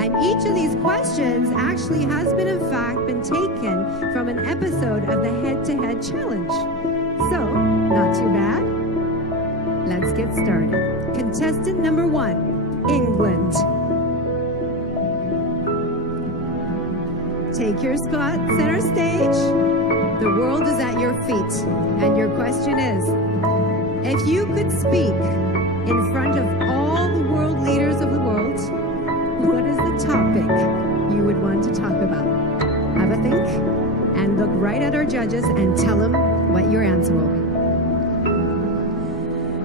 And each of these questions actually has been, in fact, been taken from an episode of the Head-to-Head Challenge. So, not too bad. Let's get started. Contestant number 1, England. Take your spot, center stage. The world is at your feet. And your question is, if you could speak in front of all the world leaders of the world, what is the topic you would want to talk about? Have a think and look right at our judges and tell them what your answer will be.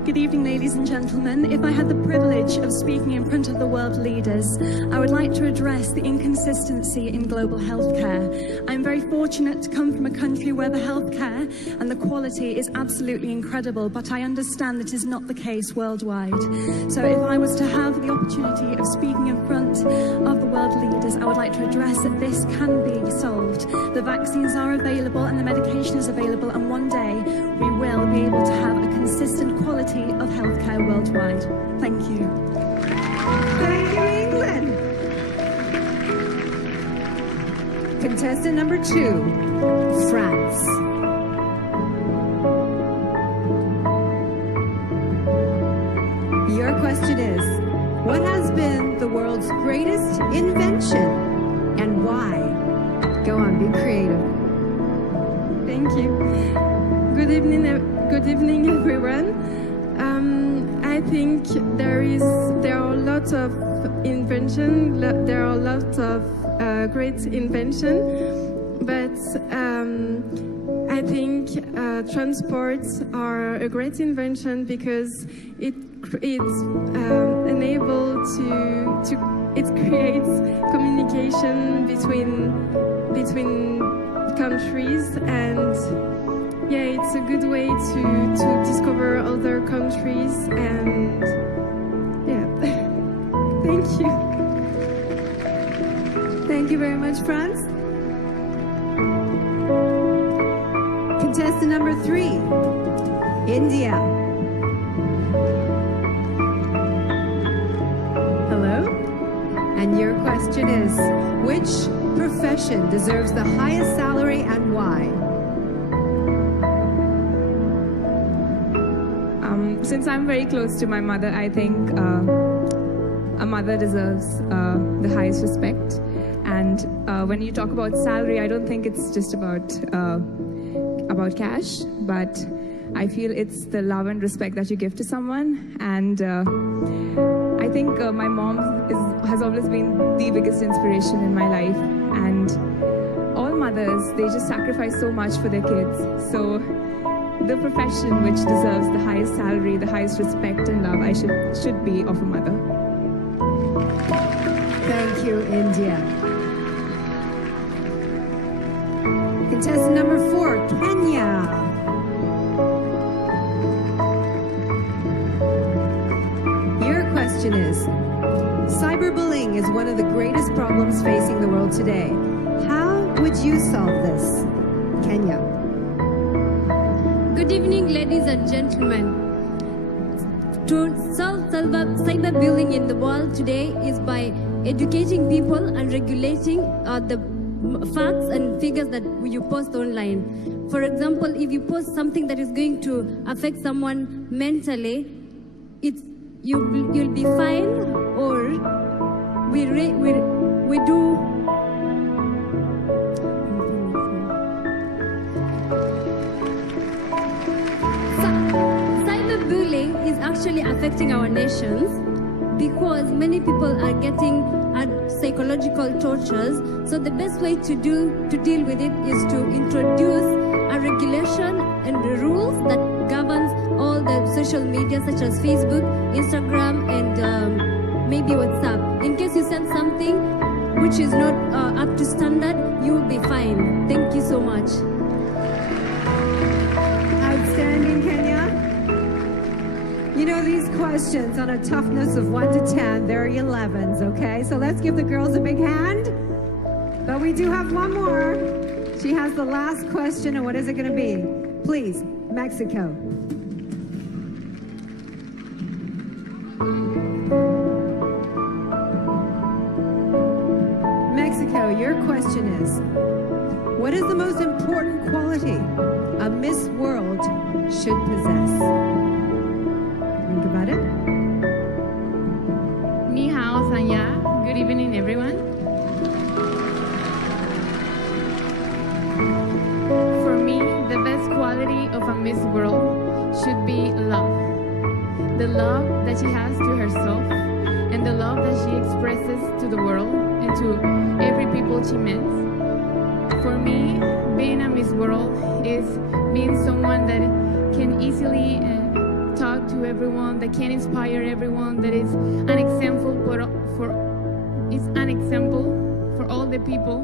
Good evening, ladies and gentlemen. If I had the privilege of speaking in front of the world leaders, I would like to address the inconsistency in global healthcare. I'm very fortunate to come from a country where the healthcare and the quality is absolutely incredible, but I understand that is not the case worldwide. So if I was to have the opportunity of speaking in front of the world leaders, I would like to address that this can be solved. The vaccines are available and the medication is available, and one day we will be able to have a consistent quality of healthcare worldwide. Thank you. Thank you, England. Contestant number 2, France. Your question is, what has been the world's greatest invention and why? Go on, be creative. Thank you. Good evening, everyone. I think there are lots of invention. There are lots of great invention, but I think transports are a great invention because it creates communication between countries, and yeah, it's a good way to discover other countries, and yeah. Thank you. Thank you very much, France. Contestant number 3, India. Hello? And your question is, which profession deserves the highest salary and why? Since I'm very close to my mother, I think a mother deserves the highest respect. And when you talk about salary, I don't think it's just about cash, but I feel it's the love and respect that you give to someone. And I think my mom has always been the biggest inspiration in my life. And all mothers, they just sacrifice so much for their kids. So the profession which deserves the highest salary, the highest respect and love, should be of a mother. Thank you, India. Contestant number 4, Kenya. Your question is, cyberbullying is one of the greatest problems facing the world today. How would you solve this? Kenya. Good evening, ladies and gentlemen. To solve cyberbullying in the world today is by educating people and regulating the facts and figures that you post online. For example, if you post something that is going to affect someone mentally, you'll be fined, or we do. Cyberbullying is actually affecting our nations because many people are getting psychological tortures. So the best way to deal with it is to introduce a regulation and the rules that governs all the social media such as Facebook, Instagram, and maybe WhatsApp. In case you send something which is not up to standard, you will be fined. Thank you so much. Outstanding, Kenya. You know, these questions on a toughness of 1 to 10, they're 11s, okay? So let's give the girls a big hand. But we do have one more. She has the last question, and what is it going to be? Please, Mexico. question is, what is the most important quality a Miss World should possess? Think about it. Ni hao, Sanya. Good evening, everyone. For me, the best quality of a Miss World should be love. The love that she has to herself and the love that she expresses to the world and to every people she meets. For me, being a Miss World is being someone that can easily talk to everyone, that can inspire everyone, that is an example for all the people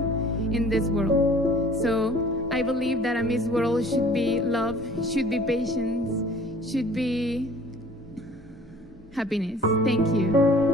in this world. So I believe that a Miss World should be love, should be patience, should be happiness. Thank you.